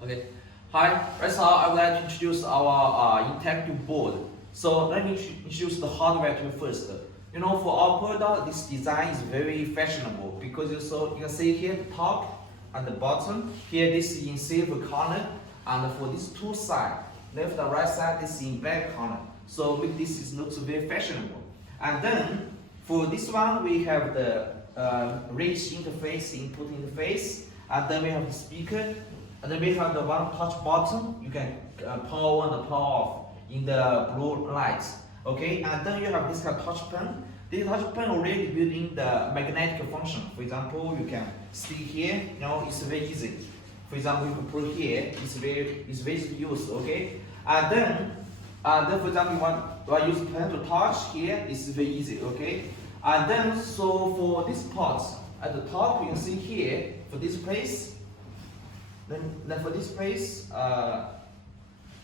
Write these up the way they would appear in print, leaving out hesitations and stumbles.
Okay. Hi, right now I would like to introduce our interactive board. So let me introduce the hardware to you first. You know, for our product, this design is very fashionable because you can see here the top and the bottom. Here this is in silver color, and for these two sides, left and right side, this is in black color. So this looks very fashionable. And then for this one, we have the rich interface, input interface, and then we have the speaker. And then we have the one touch button. You can power on and power off in the blue light. Okay, and then you have this kind of touch pen. This touch pen already built in the magnetic function. For example, you can stick here. You know, it's very easy. For example, you can put here. It's very easy to use. Okay, and then for example, you want to use pen to touch here. It's very easy. Okay, and then so for this part at the top, you can see here for this place. Then for this place,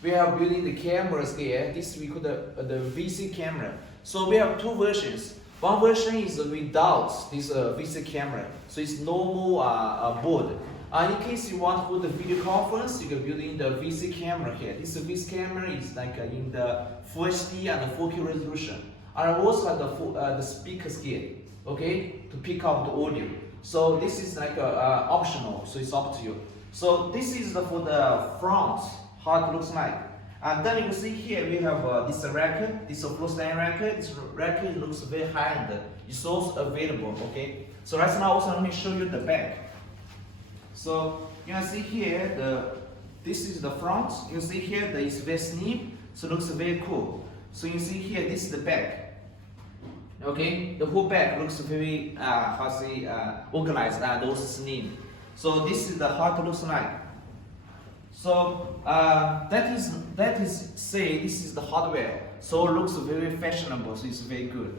we are building the cameras here. This we call the VC camera. So we have two versions. One version is without this VC camera, so it's normal board. In case you want to put the video conference, you can build in the VC camera here. This VC camera is like in the Full HD and the 4K resolution, and also have the speakers here, okay, to pick up the audio. So this is like optional, so it's up to you. So this is for the front, how it looks like. And then you can see here we have this record, this floor stand record. This record looks very high-end. It's also available, okay? So right now also let me show you the back. So you can see here, this is the front. You can see here that it's very slim, so it looks very cool. So you see here, this is the back. Okay, the whole back looks very, organized and also slim. So this is how it looks like. So that is say this is the hardware. So it looks very fashionable. So it's very good.